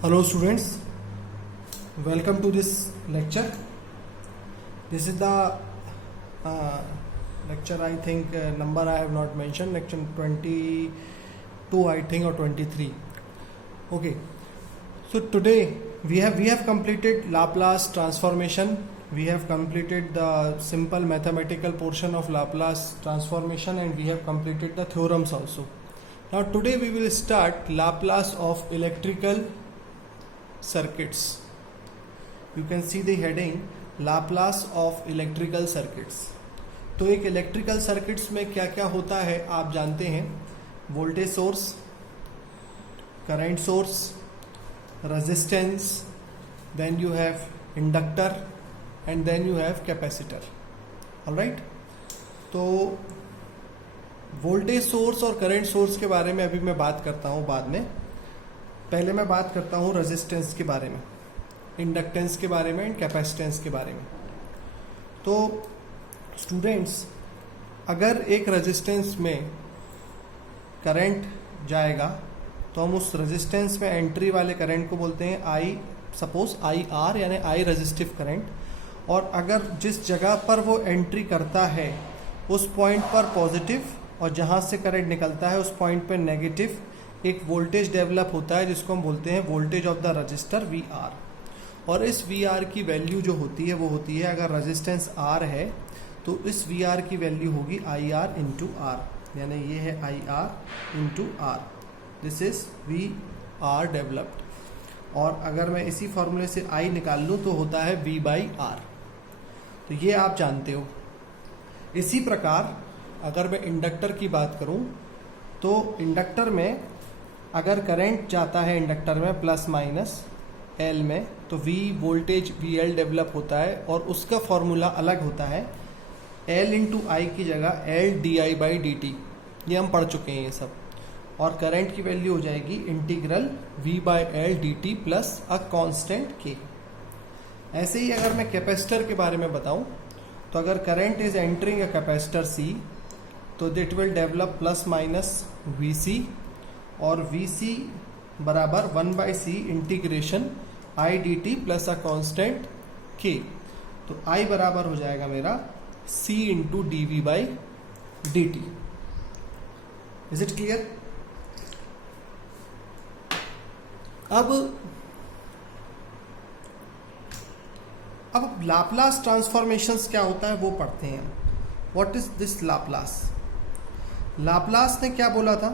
Hello students, welcome to this lecture. This is the lecture I think number I have not mentioned, lecture 22 I think or 23. Okay, so today we have completed Laplace transformation. We have completed the simple mathematical portion of Laplace transformation and we have completed the theorems also. Now today we will start Laplace of electrical circuits. You can see the heading Laplace of electrical circuits. तो एक electrical circuits में क्या क्या होता है आप जानते हैं. Voltage source, current source, resistance, then you have inductor and then you have capacitor. Alright, तो वोल्टेज सोर्स और करंट सोर्स के बारे में अभी मैं बात करता हूँ बाद में. पहले मैं बात करता हूँ रेजिस्टेंस के बारे में, इंडक्टेंस के बारे में एंड कैपेसिटेंस के बारे में. तो स्टूडेंट्स, अगर एक रेजिस्टेंस में करंट जाएगा तो हम उस रेजिस्टेंस में एंट्री वाले करंट को बोलते हैं आई, सपोज आई आर यानी आई रेजिस्टिव करंट. और अगर जिस जगह पर वो एंट्री करता है उस पॉइंट पर पॉजिटिव और जहाँ से करंट निकलता है उस पॉइंट पर नेगेटिव एक वोल्टेज डेवलप होता है जिसको हम बोलते हैं voltage of the resistor V R. और इस वी आर की वैल्यू जो होती है वो होती है, अगर रेजिस्टेंस आर है तो इस वी आर की वैल्यू होगी आई आर इंटू आर, यानी ये है I R into R. This is V R developed. और अगर मैं इसी फॉर्मूले से आई निकाल लूँ तो होता है वी बाई आर. तो ये आप जानते हो. इसी प्रकार अगर मैं इंडक्टर की बात करूँ तो इंडक्टर में अगर करंट जाता है इंडक्टर में प्लस माइनस एल में तो V voltage V L develop होता है और उसका फॉर्मूला अलग होता है. एल इंटू आई की जगह L D I by D T, ये हम पढ़ चुके हैं ये सब. और करंट की वैल्यू हो जाएगी integral V by L D T plus a constant K. ऐसे ही अगर मैं कैपेसिटर के बारे में बताऊं तो अगर current is entering a capacitor C तो that will develop plus minus V C, और वी सी बराबर 1/c integration I D T plus a constant के. तो आई बराबर हो जाएगा मेरा c into D V by D T. Is it clear? अब लाप्लास ट्रांसफॉर्मेशंस क्या होता है वो पढ़ते हैं. What is this Laplace? Laplace ने क्या बोला था?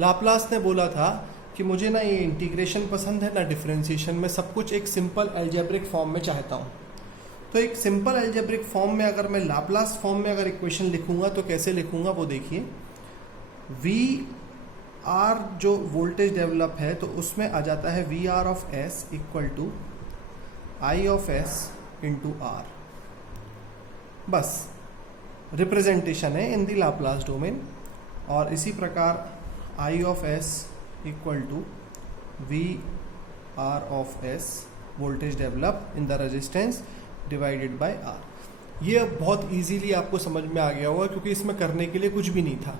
लाप्लास ने बोला था कि मुझे ना ये इंटीग्रेशन पसंद है ना डिफरेंशिएशन, में सब कुछ एक सिंपल एल्जेब्रिक फॉर्म में चाहता हूँ. तो एक सिंपल एल्जेब्रिक फॉर्म में अगर मैं लाप्लास फॉर्म में अगर इक्वेशन लिखूंगा तो कैसे लिखूंगा वो देखिए. वी आर जो वोल्टेज डेवलप है तो उसमें आ जाता है V R of S equal to I of S into R. बस रिप्रेजेंटेशन है इन द लाप्लास डोमेन. और इसी प्रकार I of S equal to V R of S voltage develop in the resistance divided by R. ये अब बहुत easily आपको समझ में आ गया होगा क्योंकि इसमें करने के लिए कुछ भी नहीं था.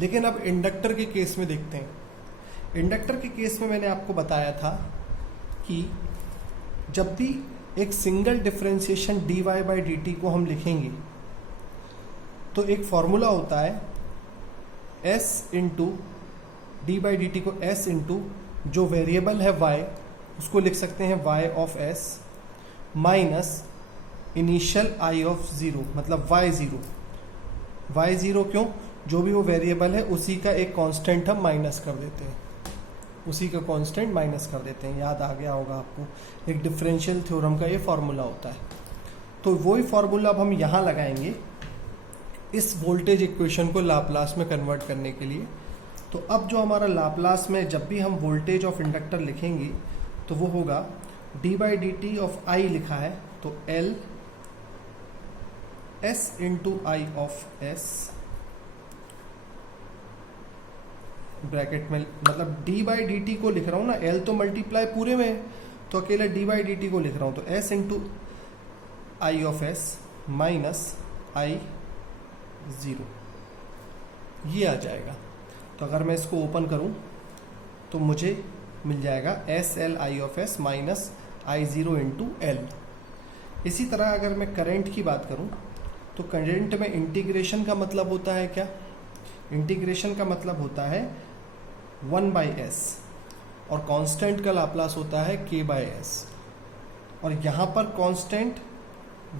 लेकिन अब इंडक्टर के केस में देखते हैं. इंडक्टर के केस में मैंने आपको बताया था कि जब भी एक single differentiation D Y by D T को हम लिखेंगे तो एक फॉर्मूला होता है s into D by D T को s इंटू जो वेरिएबल है y उसको लिख सकते हैं y of s minus initial i of zero, मतलब y ज़ीरो. y ज़ीरो क्यों? जो भी वो वेरिएबल है उसी का एक कांस्टेंट हम माइनस कर देते हैं, उसी का कांस्टेंट माइनस कर देते हैं. याद आ गया होगा आपको, एक डिफरेंशियल थ्योरम का ये फॉर्मूला होता है. तो वही फॉर्मूला अब हम यहाँ लगाएंगे इस वोल्टेज इक्वेशन को लाप्लास में कन्वर्ट करने के लिए. तो अब जो हमारा लाप्लास में जब भी हम वोल्टेज ऑफ इंडक्टर लिखेंगे तो वो होगा D by D T of I लिखा है तो L S into I of S bracket में, मतलब डी बाई डी टी को लिख रहा हूँ ना, एल तो मल्टीप्लाई पूरे में है तो अकेला डी बाई डी टी को लिख रहा हूँ तो S into I of S minus I zero, ये आ जाएगा. तो अगर मैं इसको ओपन करूं तो मुझे मिल जाएगा S L I of S minus I zero into L. इसी तरह अगर मैं करंट की बात करूं तो करंट में इंटीग्रेशन का मतलब होता है क्या? इंटीग्रेशन का मतलब होता है 1/s और कांस्टेंट का लाप्लास होता है k/s। और यहाँ पर कांस्टेंट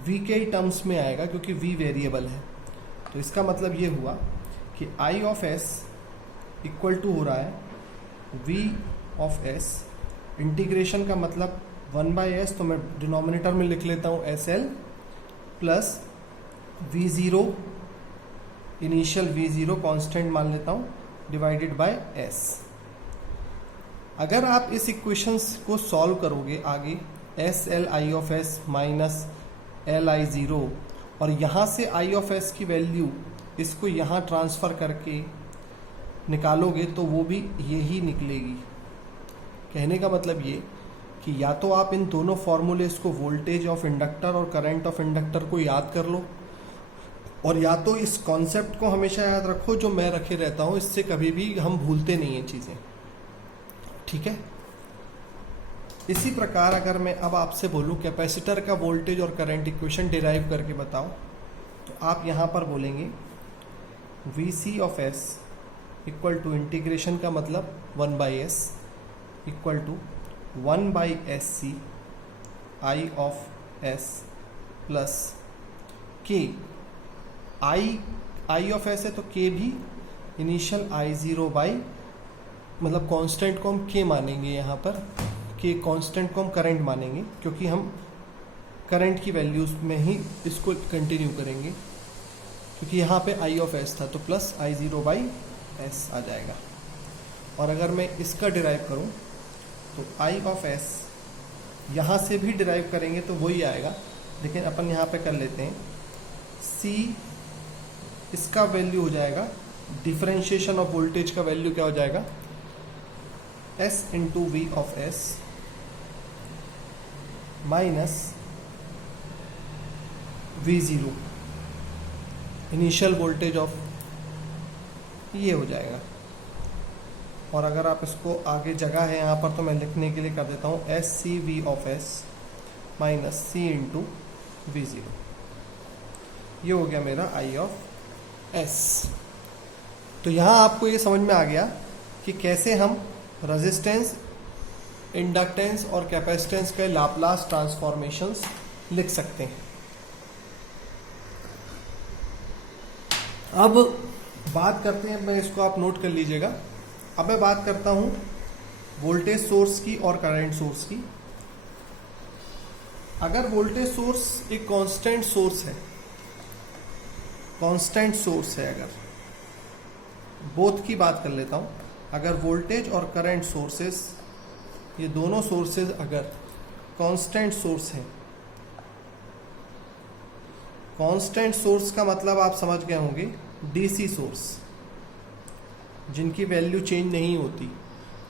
v के ही टर्म्स में आएगा क्योंकि v वेरिएबल है। तो इसका मतलब ये हुआ कि i of s equal to हो रहा है v ऑफ s। इंटीग्रेशन का मतलब 1/s, तो मैं डिनोमिनेटर में लिख लेता हूँ SL plus v0, initial v0 constant मान लेता हूँ, डिवाइडेड बाय s। अगर आप इस इक्वेशंस को सॉल्व करोगे आगे, S L I of S minus L I zero, और यहाँ से आई ऑफ एस की वैल्यू इसको यहाँ ट्रांसफ़र करके निकालोगे तो वो भी यही निकलेगी। कहने का मतलब ये कि या तो आप इन दोनों फॉर्मूलेस को, वोल्टेज ऑफ इंडक्टर और करंट ऑफ इंडक्टर को याद कर लो, और या तो इस कॉन्सेप्ट को हमेशा याद रखो जो मैं रखे रहता हूँ, इससे कभी भी हम भूलते नहीं हैं चीज़ें। ठीक है। इसी प्रकार अगर मैं अब आपसे बोलूँ कैपेसिटर का वोल्टेज और करंट इक्वेशन डिराइव करके बताओ, तो आप यहाँ पर बोलेंगे V C of S equal to integration का मतलब 1/s equal to 1/sc I of S plus K. I of S है तो के भी इनिशियल आई ज़ीरो बाई, मतलब कांस्टेंट को हम के मानेंगे, यहाँ पर के कांस्टेंट को हम करंट मानेंगे क्योंकि हम करंट की वैल्यूज में ही इसको कंटिन्यू करेंगे, क्योंकि यहाँ पे आई ऑफ एस था तो plus I zero by S आ जाएगा। और अगर मैं इसका डिराइव करूँ तो आई ऑफ एस यहाँ से भी डिराइव करेंगे तो वही आएगा, लेकिन अपन यहाँ पे कर लेते हैं सी, इसका वैल्यू हो जाएगा, डिफरेंशिएशन ऑफ वोल्टेज का वैल्यू क्या हो जाएगा, S into V of S minus V zero, initial voltage of, ये हो जाएगा। और अगर आप इसको आगे जगह है यहाँ पर तो मैं लिखने के लिए कर देता हूँ S C V of S minus C into V zero. ये हो गया मेरा आई ऑफ एस। तो यहाँ आपको ये समझ में आ गया कि कैसे हम रेजिस्टेंस, इंडक्टेंस और कैपेसिटेंस के लाप्लास ट्रांसफॉर्मेशंस लिख सकते हैं। अब बात करते हैं, मैं इसको आप नोट कर लीजिएगा। अब मैं बात करता हूँ वोल्टेज सोर्स की और करंट सोर्स की। अगर वोल्टेज सोर्स एक कांस्टेंट सोर्स है, कांस्टेंट सोर्स है, अगर बोथ की बात कर लेता हूँ, अगर वोल्टेज और करंट सोर्सेस, ये दोनों सोर्सेज अगर कांस्टेंट सोर्स हैं, कांस्टेंट सोर्स का मतलब आप समझ गए होंगे डीसी सोर्स, जिनकी वैल्यू चेंज नहीं होती,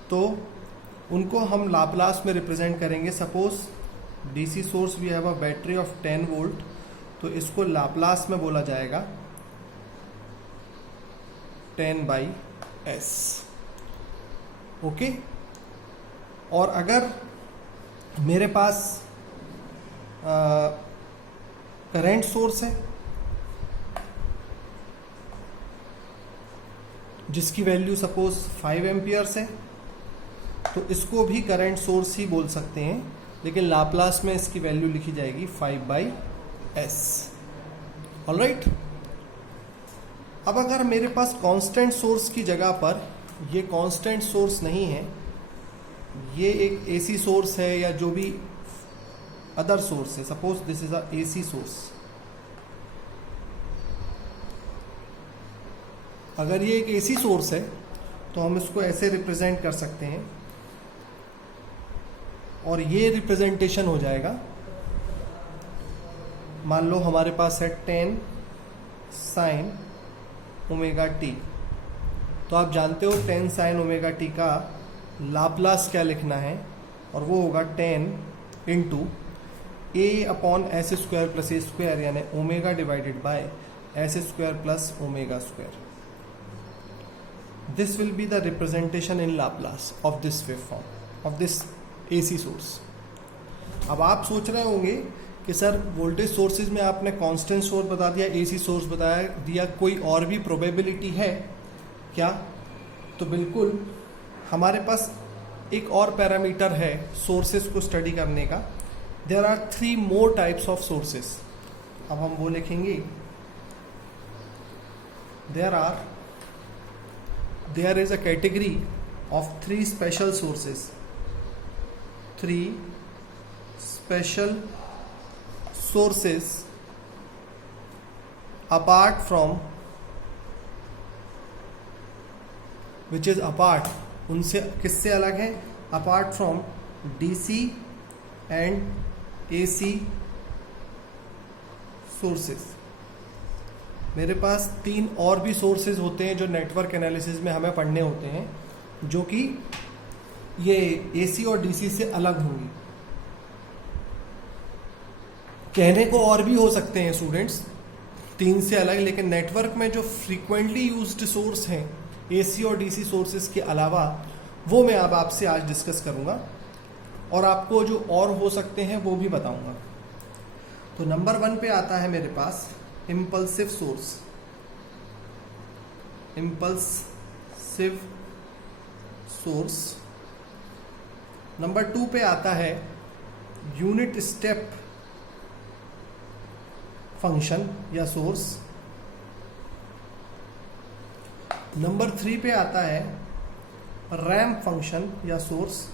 तो उनको हम लाप्लास में रिप्रेजेंट करेंगे। Suppose DC source we have a battery of 10 volt, तो इसको लाप्लास में बोला जाएगा 10/s। ओके। और अगर मेरे पास करंट सोर्स है जिसकी वैल्यू सपोज 5 एम्पियर्स है, तो इसको भी करंट सोर्स ही बोल सकते हैं, लेकिन लाप्लास में इसकी वैल्यू लिखी जाएगी 5/s। ऑलराइट। अब अगर मेरे पास कांस्टेंट सोर्स की जगह पर ये कांस्टेंट सोर्स नहीं है, ये एक एसी सोर्स है या जो भी अदर सोर्स है, suppose this is a AC source, अगर ये एक एसी सोर्स है तो हम इसको ऐसे रिप्रेजेंट कर सकते हैं, और ये रिप्रेजेंटेशन हो जाएगा, मान लो हमारे पास है 10 sin ओमेगा टी। तो आप जानते हो 10 sin ओमेगा टी का लाप्लास क्या लिखना है, और वो होगा 10 इंटू a/s² प्लस a², यानी omega divided by s² plus omega square. This will be the representation in Laplace of this wave form. Of this AC source. अब आप सोच रहे होंगे कि सर वोल्टेज सोर्सेज में आपने कांस्टेंट सोर्स बता दिया, AC सोर्स बताया दिया, कोई और भी प्रोबेबिलिटी है क्या? तो बिल्कुल हमारे पास एक और पैरामीटर है सोर्सेज को स्टडी करने का। There are 3 more types of sources. अब हम वो लिखेंगे, there is a category of 3 special sources, 3 special sources apart from, which is apart, उनसे किससे अलग है? apart from DC and AC sources। मेरे पास 3 और भी सोर्सेज होते हैं जो नेटवर्क एनालिसिस में हमें पढ़ने होते हैं, जो कि ये AC और DC से अलग होंगी। कहने को और भी हो सकते हैं स्टूडेंट्स 3 से अलग, लेकिन नेटवर्क में जो फ्रीक्वेंटली यूज्ड सोर्स हैं AC और DC सोर्सेज के अलावा, वो मैं अब आपसे आज डिस्कस करूंगा और आपको जो और हो सकते हैं वो भी बताऊंगा। तो नंबर 1 पे आता है मेरे पास impulsive source, impulsive source. Number 2 पे आता है यूनिट स्टेप फंक्शन या सोर्स। नंबर 3 पे आता है रैंप फंक्शन या source,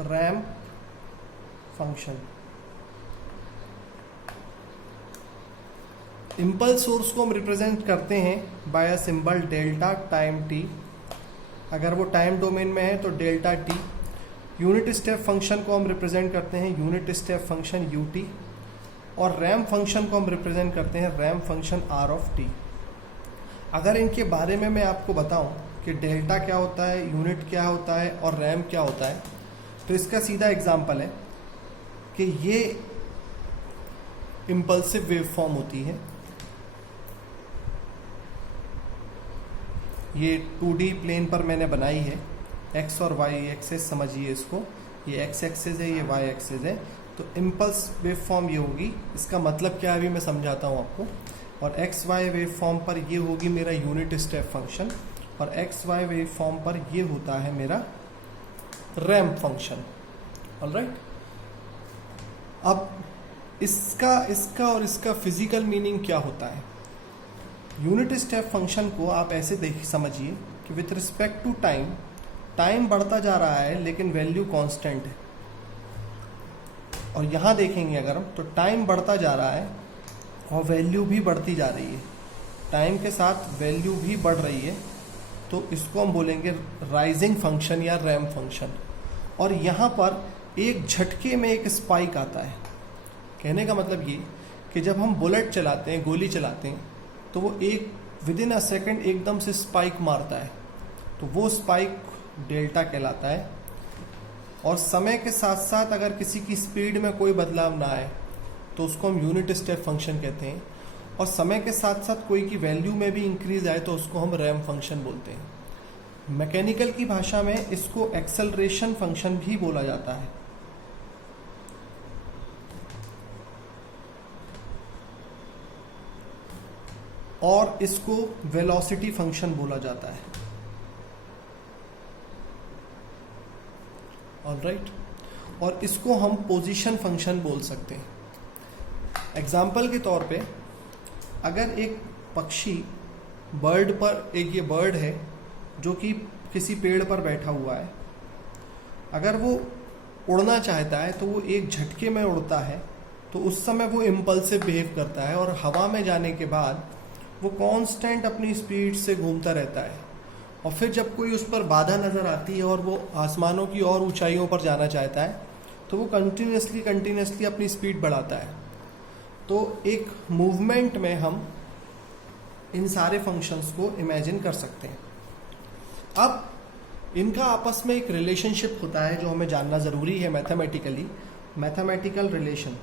ramp function. Impulse source को हम रिप्रेजेंट करते हैं by a symbol delta time t, अगर वो टाइम डोमेन में है तो delta t। Unit step function को हम रिप्रेजेंट करते हैं यूनिट स्टेप फंक्शन ut, और रैंप फंक्शन को हम रिप्रेजेंट करते हैं ramp function r of t। अगर इनके बारे में मैं आपको बताऊं कि डेल्टा क्या होता है, यूनिट क्या होता है और रैंप क्या होता है, तो इसका सीधा एग्जांपल है कि ये इम्पल्सिव वेव फॉर्म होती है। ये 2D प्लेन पर मैंने बनाई है, x और y एक्सेस समझिए इसको, ये x एक्सेस है, ये y एक्सेस है। तो इम्पल्स वेव फॉर्म ये होगी, इसका मतलब क्या है अभी मैं समझाता हूँ आपको। और एक्स वाई वेव फॉर्म पर ये होगी मेरा यूनिट स्टेप फंक्शन, और एक्स वाई वेव फॉर्म पर ये होता है मेरा रैंप फंक्शन। ऑलराइट, अब इसका और इसका फिजिकल मीनिंग क्या होता है? यूनिट स्टेप फंक्शन को आप ऐसे देख समझिए कि विथ रिस्पेक्ट टू टाइम बढ़ता जा रहा है लेकिन वैल्यू कांस्टेंट है। और यहाँ देखेंगे अगर हम, तो टाइम बढ़ता जा रहा है और वैल्यू भी बढ़ती जा रही है, टाइम के साथ वैल्यू भी बढ़ रही है, तो इसको हम बोलेंगे राइजिंग फंक्शन या रैंप फंक्शन। और यहाँ पर एक झटके में एक स्पाइक आता है। कहने का मतलब ये कि जब हम बुलेट चलाते हैं, गोली चलाते हैं, तो वो एक विदिन अ सेकेंड एकदम से स्पाइक मारता है, तो वो स्पाइक डेल्टा कहलाता है। और समय के साथ साथ अगर किसी की स्पीड में कोई बदलाव ना आए तो उसको हम यूनिट स्टेप फंक्शन कहते हैं। और समय के साथ साथ कोई की वैल्यू में भी इंक्रीज आए तो उसको हम रैंप फंक्शन बोलते हैं। मैकेनिकल की भाषा में इसको एक्सेलरेशन फंक्शन भी बोला जाता है। और इसको वेलोसिटी फंक्शन बोला जाता है। ऑलराइट, और इसको हम पोजीशन फंक्शन बोल सकते हैं। एग्जाम्पल के तौर पे अगर एक पक्षी बर्ड पर, एक ये बर्ड है जो कि किसी पेड़ पर बैठा हुआ है, अगर वो उड़ना चाहता है तो वो एक झटके में उड़ता है, तो उस समय वो इम्पल्सिव बिहेव करता है और हवा में जाने के बाद वो कांस्टेंट अपनी स्पीड से घूमता रहता है। और फिर जब कोई उस पर बाधा नज़र आती है और वो आसमानों की और ऊंचाइयों पर जाना चाहता है तो वो कंटिन्यूसली अपनी स्पीड बढ़ाता है। तो एक मूवमेंट में हम इन सारे फंक्शंस को इमेजिन कर सकते हैं। अब इनका आपस में एक रिलेशनशिप होता है जो हमें जानना ज़रूरी है mathematically. Mathematical relation,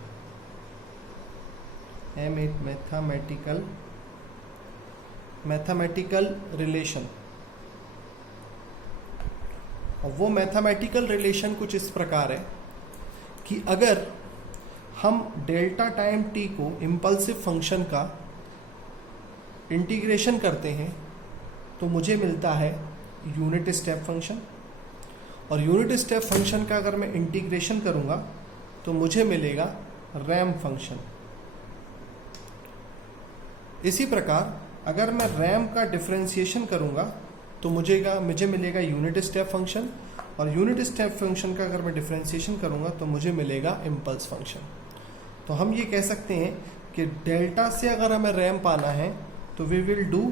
mathematical relation. और वो मैथमेटिकल रिलेशन कुछ इस प्रकार है कि अगर हम डेल्टा टाइम टी को इम्पल्सिव फंक्शन का इंटीग्रेशन करते हैं तो मुझे मिलता है यूनिट स्टेप फंक्शन, और यूनिट स्टेप फंक्शन का अगर मैं इंटीग्रेशन करूंगा तो मुझे मिलेगा रैम्प फंक्शन। इसी प्रकार अगर मैं रैम्प का डिफरेंशिएशन करूंगा तो मुझे मिलेगा यूनिट स्टेप फंक्शन, और यूनिट स्टेप फंक्शन का अगर मैं डिफरेंशिएशन करूंगा तो मुझे मिलेगा इम्पल्स फंक्शन। तो हम ये कह सकते हैं कि डेल्टा से अगर हमें रैम्प आना है तो वी विल डू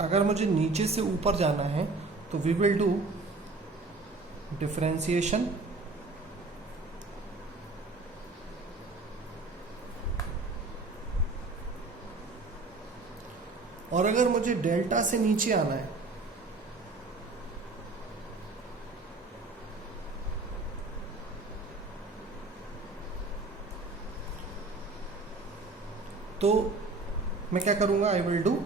अगर मुझे नीचे से ऊपर जाना है तो वी विल डू डिफरेंशिएशन और अगर मुझे डेल्टा से नीचे आना है तो मैं क्या करूंगा, आई विल डू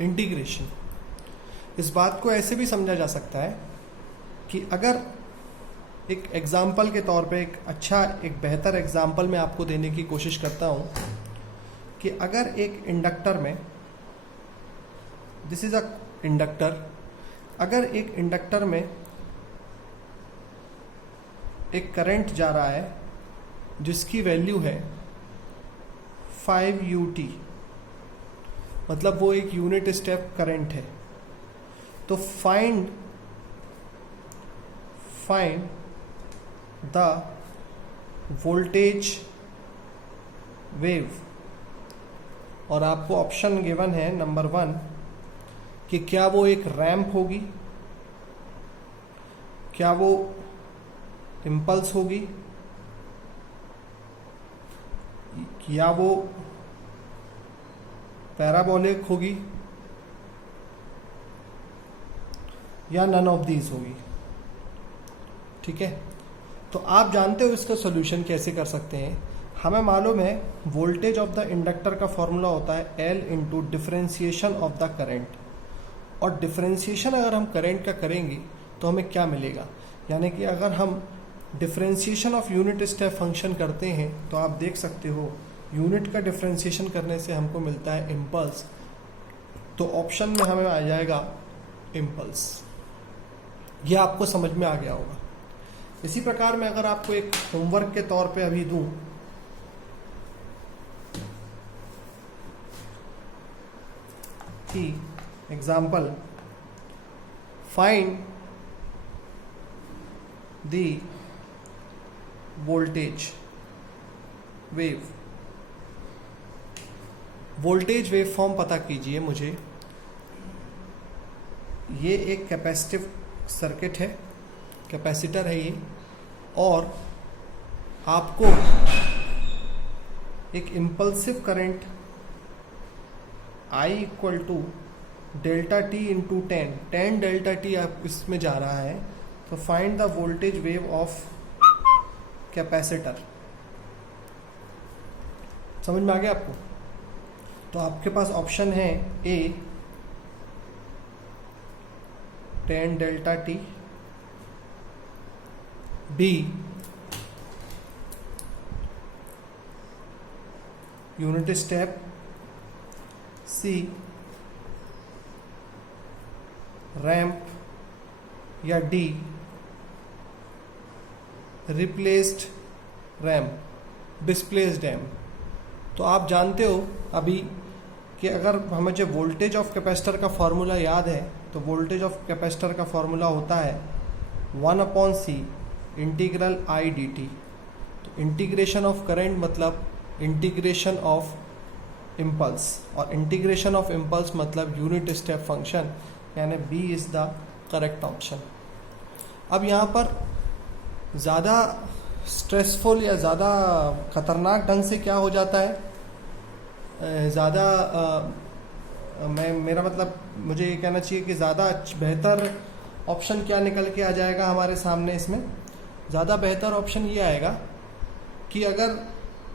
इंटीग्रेशन। इस बात को ऐसे भी समझा जा सकता है कि अगर एक एग्जाम्पल के तौर पे एक बेहतर एग्जाम्पल मैं आपको देने की कोशिश करता हूँ कि अगर एक इंडक्टर में, दिस इज अ इंडक्टर, अगर एक इंडक्टर में एक करंट जा रहा है जिसकी वैल्यू है 5 UT, मतलब वो एक यूनिट स्टेप करंट है, तो फाइंड द वोल्टेज वेव, और आपको ऑप्शन गिवन है नंबर 1 कि क्या वो एक रैंप होगी, क्या वो इम्पल्स होगी, या वो पैराबोलिक होगी, या नन ऑफ दीज होगी। ठीक है, तो आप जानते हो इसका सॉल्यूशन कैसे कर सकते हैं। हमें मालूम है वोल्टेज ऑफ द इंडक्टर का फॉर्मूला होता है L into differentiation of the current, और डिफ्रेंसिएशन अगर हम करंट का करेंगे तो हमें क्या मिलेगा, यानी कि अगर हम differentiation of unit step function करते हैं तो आप देख सकते हो यूनिट का डिफ्रेंसिएशन करने से हमको मिलता है इम्पल्स, तो ऑप्शन में हमें आ जाएगा इम्पल्स। यह आपको समझ में आ गया होगा। इसी प्रकार मैं अगर आपको एक होमवर्क के तौर पे अभी दूं कि example find the voltage wave, voltage wave form पता कीजिए मुझे। ये एक कैपेसिटिव सर्किट है, कैपेसिटर है ये, और आपको एक impulsive current I equal to delta T into 10 delta T आप इसमें जा रहा है, तो find the voltage wave of capacitor. समझ में आ गया आपको? तो आपके पास ऑप्शन है A 10 delta T, B unit step, C ramp, या D replaced ramp, displaced ramp. तो आप जानते हो अभी कि अगर हमें जो वोल्टेज ऑफ कैपेसिटर का फॉर्मूला याद है तो वोल्टेज ऑफ कैपेसिटर का फॉर्मूला होता है 1/C इंटीग्रल I dt। तो इंटीग्रेशन ऑफ करंट मतलब इंटीग्रेशन ऑफ इम्पल्स, और इंटीग्रेशन ऑफ इम्पल्स मतलब यूनिट स्टेप फंक्शन, यानी B is the correct option. अब यहाँ पर ज़्यादा स्ट्रेसफुल या ज़्यादा खतरनाक ढंग से क्या हो जाता है ज़्यादा मेरा मतलब मुझे ये कहना चाहिए कि ज़्यादा बेहतर ऑप्शन क्या निकल के आ जाएगा हमारे सामने। इसमें ज़्यादा बेहतर ऑप्शन ये आएगा कि अगर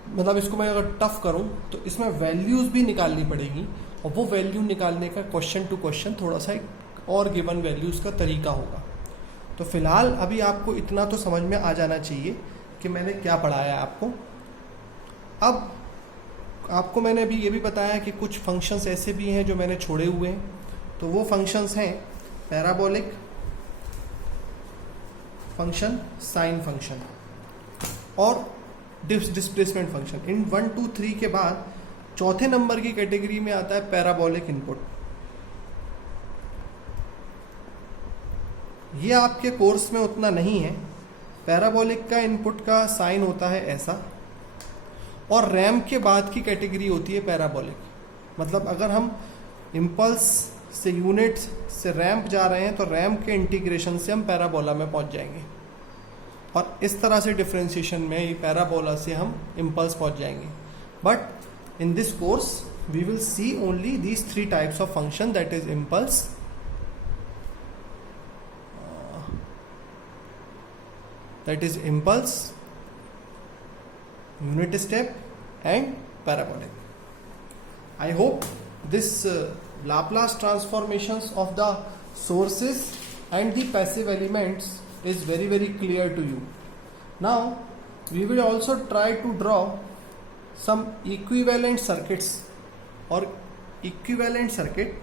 मतलब इसको मैं अगर टफ करूं तो इसमें वैल्यूज़ भी निकालनी पड़ेगी, और वो वैल्यू निकालने का क्वेश्चन टू क्वेश्चन थोड़ा सा एक और गिवन वैल्यूज़ का तरीका होगा। तो फिलहाल अभी आपको इतना तो समझ में आ जाना चाहिए कि मैंने क्या पढ़ाया है आपको। अब आपको मैंने अभी ये भी बताया कि कुछ फंक्शंस ऐसे भी हैं जो मैंने छोड़े हुए हैं। तो वो फंक्शंस हैं पैराबोलिक फंक्शन, साइन फंक्शन और डिस्प्लेसमेंट फंक्शन। इन 1 2 3 के बाद चौथे नंबर की कैटेगरी में आता है पैराबोलिक इनपुट। ये आपके कोर्स में उतना नहीं है। पैराबोलिक का इनपुट का साइन होता है ऐसा, और रैम्प के बाद की कैटेगरी होती है पैराबोलिक। मतलब अगर हम इम्पल्स से यूनिट से रैम्प जा रहे हैं तो रैम्प के इंटीग्रेशन से हम पैराबोला में पहुंच जाएंगे, और इस तरह से डिफरेंशिएशन में ये पैराबोला से हम इम्पल्स पहुंच जाएंगे। But in this course we will see only these 3 types of function, that is impulse, unit step and parabolic. I hope this Laplace transformations of the sources and the passive elements is very clear to you. Now we will also try to draw some equivalent circuits or equivalent circuit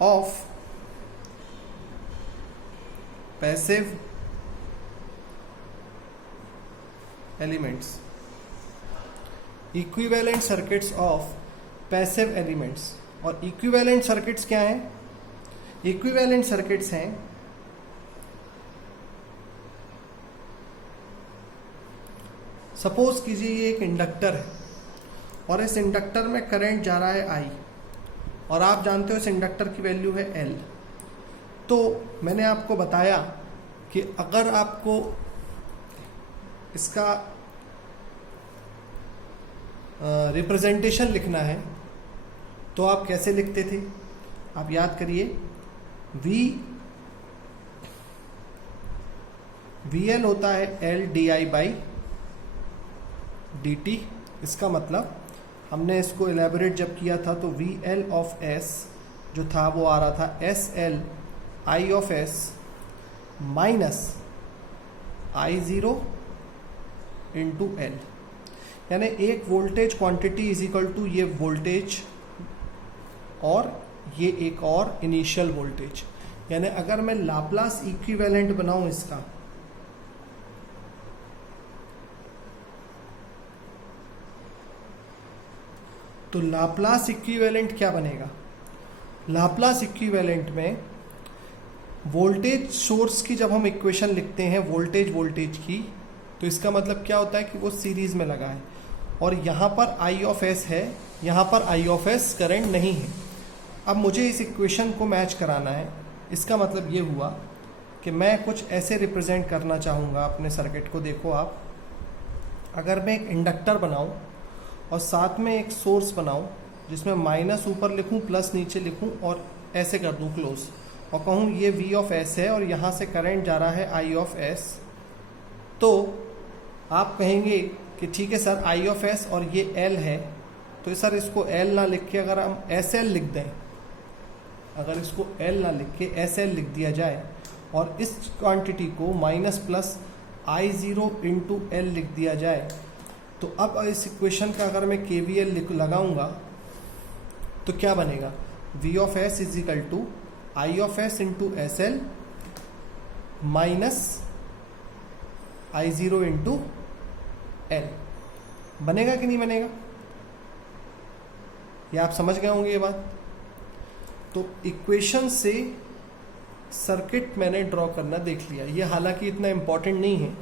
of passive elements, equivalent circuits of passive elements। और equivalent circuits क्या हैं? equivalent circuits हैं suppose कीजिए ये एक inductor है और इस इंडक्टर में करंट जा रहा है I, और आप जानते हो इस इंडक्टर की वैल्यू है L। तो मैंने आपको बताया कि अगर आपको इसका रिप्रेजेंटेशन लिखना है तो आप कैसे लिखते थे? आप याद करिए, VL होता है L di/dt। इसका मतलब हमने इसको एलेबोरेट जब किया था तो VL ऑफ S जो था वो आ रहा था SL I of S minus I0 into L, यानी एक voltage quantity is equal to ये वोल्टेज और ये एक और इनिशियल वोल्टेज। यानी अगर मैं लाप्लास इक्विवेलेंट बनाऊं इसका, तो लाप्लास इक्विवेलेंट क्या बनेगा? लाप्लास इक्विवेलेंट में वोल्टेज सोर्स की जब हम इक्वेशन लिखते हैं वोल्टेज की, तो इसका मतलब क्या होता है कि वो सीरीज में लगा है, और यहाँ पर I ऑफ S है, यहाँ पर I ऑफ S करंट नहीं है। अब मुझे इस इक्वेशन को मैच कराना है। इसका मतलब ये हुआ कि मैं कुछ ऐसे रिप्रेजेंट करना चाहूँगा अपने सर्किट को। देखो आप, अगर मैं एक इंडक्टर बनाऊँ और साथ में एक सोर्स बनाऊँ जिसमें माइनस ऊपर लिखूँ प्लस नीचे लिखूँ और ऐसे कर दूँ क्लोज, और कहूँ ये V ऑफ S है और यहाँ से करंट जा रहा है I ऑफ S, तो आप कहेंगे कि ठीक है सर I ऑफ S और ये L है, तो सर इसको L ना लिख के अगर हम SL लिख दें, अगर इसको L ना लिख के SL लिख दिया जाए और इस क्वांटिटी को minus plus I0 into L लिख दिया जाए, तो अब इस इक्वेशन का अगर मैं KVL लगाऊंगा तो क्या बनेगा? V of S is equal to I of S into SL minus I0 into L। बनेगा कि नहीं बनेगा? ये आप समझ गए होंगे ये बात। तो इक्वेशन से सर्किट मैंने ड्रॉ करना देख लिया। ये हालांकि इतना इम्पोर्टेंट नहीं है,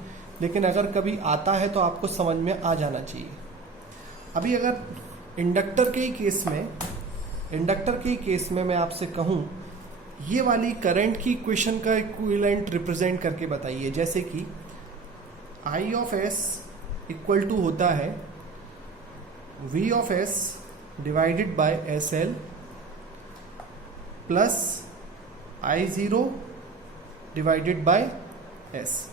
लेकिन अगर कभी आता है तो आपको समझ में आ जाना चाहिए। अभी अगर इंडक्टर के ही केस में मैं आपसे कहूँ ये वाली करंट की इक्वेशन का इक्विवेलेंट रिप्रेजेंट करके बताइए। जैसे कि I of S equal to होता है V of S divided by S L plus I zero divided by S.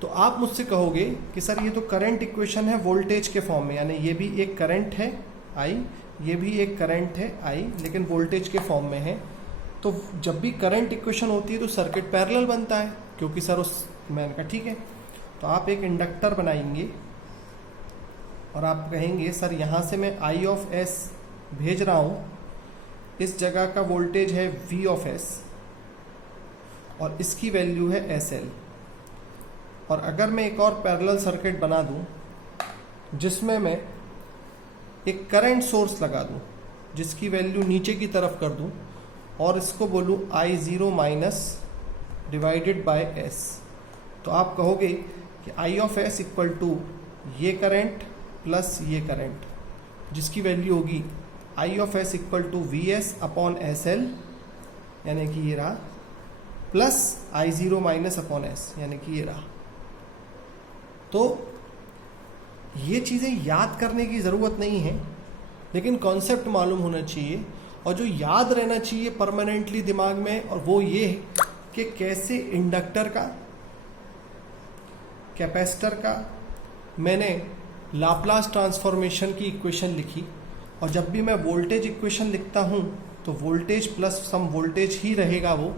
तो आप मुझसे कहोगे कि सर ये तो करंट इक्वेशन है वोल्टेज के फॉर्म में, यानी ये भी एक करंट है आई, ये भी एक करंट है आई, लेकिन वोल्टेज के फॉर्म में है। तो जब भी करंट इक्वेशन होती है तो सर्किट पैरेलल बनता है, क्योंकि सर उस मैंने कहा ठीक है। तो आप एक इंडक्टर बनाएंगे और आप कहेंगे सर यहाँ से मैं आई ऑफ एस भेज रहा हूँ, इस जगह का वोल्टेज है वी ऑफ एस और इसकी वैल्यू है एस एल। और अगर मैं एक और पैरेलल सर्किट बना दूं जिसमें मैं एक करंट सोर्स लगा दूं जिसकी वैल्यू नीचे की तरफ कर दूं और इसको बोलूं I zero minus divided by S, तो आप कहोगे कि I of S equal to ये करंट प्लस ये करंट, जिसकी वैल्यू होगी I of S equal to V S upon S L, यानी कि ये रहा, plus I zero minus upon S, यानी कि ये रहा। तो ये चीज़ें याद करने की ज़रूरत नहीं है, लेकिन कॉन्सेप्ट मालूम होना चाहिए। और जो याद रहना चाहिए परमानेंटली दिमाग में, और वो ये है कि कैसे इंडक्टर का, कैपेसिटर का मैंने लाप्लास ट्रांसफॉर्मेशन की इक्वेशन लिखी, और जब भी मैं वोल्टेज इक्वेशन लिखता हूँ तो वोल्टेज प्लस सम वोल्टेज ही रहेगा वो,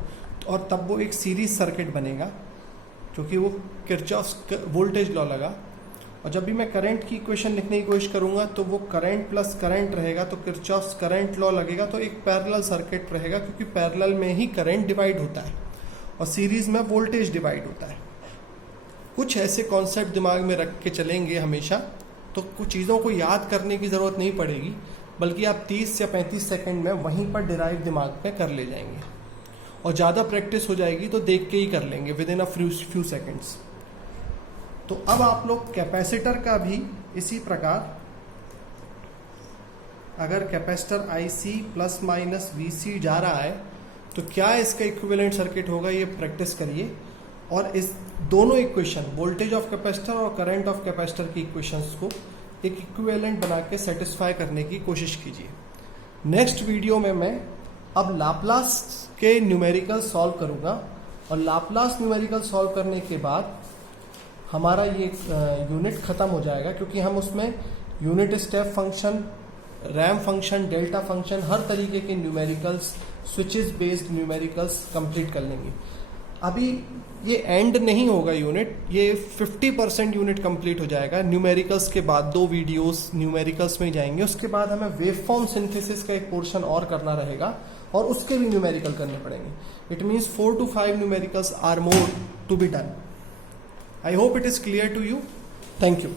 और तब वो एक सीरीज सर्किट बनेगा क्योंकि वो किरचॉफ्स वोल्टेज लॉ लगा। और जब भी मैं करंट की इक्वेशन लिखने की कोशिश करूंगा तो वो करंट प्लस करंट रहेगा, तो किरचॉफ्स करंट लॉ लगेगा, तो एक पैरेलल सर्किट रहेगा, क्योंकि पैरेलल में ही करंट डिवाइड होता है और सीरीज में वोल्टेज डिवाइड होता है। कुछ ऐसे कॉन्सेप्ट दिमाग में रख के चलेंगे हमेशा, तो कुछ चीज़ों को याद करने की ज़रूरत नहीं पड़ेगी, बल्कि आप 30 या 35 सेकंड में वहीं पर डिराइव दिमाग में कर ले जाएंगे। और ज़्यादा प्रैक्टिस हो जाएगी तो देख के ही कर लेंगे with in a few seconds. तो अब आप लोग कैपेसिटर का भी इसी प्रकार, अगर capacitor IC plus minus VC जा रहा है तो क्या इसका इक्विवेलेंट सर्किट होगा, ये प्रैक्टिस करिए। और इस दोनों इक्वेशन, वोल्टेज ऑफ कैपेसिटर और करंट ऑफ कैपेसिटर की इक्वेशंस को एक इक्विवेलेंट बना के सेटिस्फाई करने की कोशिश कीजिए। नेक्स्ट वीडियो में मैं अब लाप्लास के न्यूमेरिकल सॉल्व करूंगा, और लाप्लास न्यूमेरिकल सॉल्व करने के बाद हमारा ये यूनिट ख़त्म हो जाएगा, क्योंकि हम उसमें unit step function, ramp function, delta function, हर तरीके के numericals, switches based numericals complete कर लेंगे। अभी ये एंड नहीं होगा यूनिट, ये 50% यूनिट कंप्लीट हो जाएगा। न्यूमेरिकल्स के बाद 2 वीडियोस न्यूमेरिकल्स में ही जाएंगे, उसके बाद हमें वेवफॉर्म सिंथेसिस का एक पोर्शन और करना रहेगा, और उसके भी न्यूमेरिकल करने पड़ेंगे। It means 4 to 5 numericals are more to be done. I hope it is clear to you. Thank you.